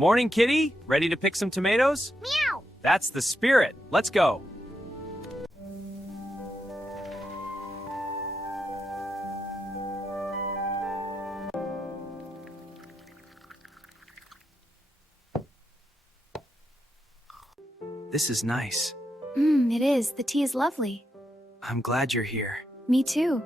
Morning, kitty. Ready to pick some tomatoes? Meow. That's the spirit. Let's go. This is nice. It is. The tea is lovely. I'm glad you're here. Me too.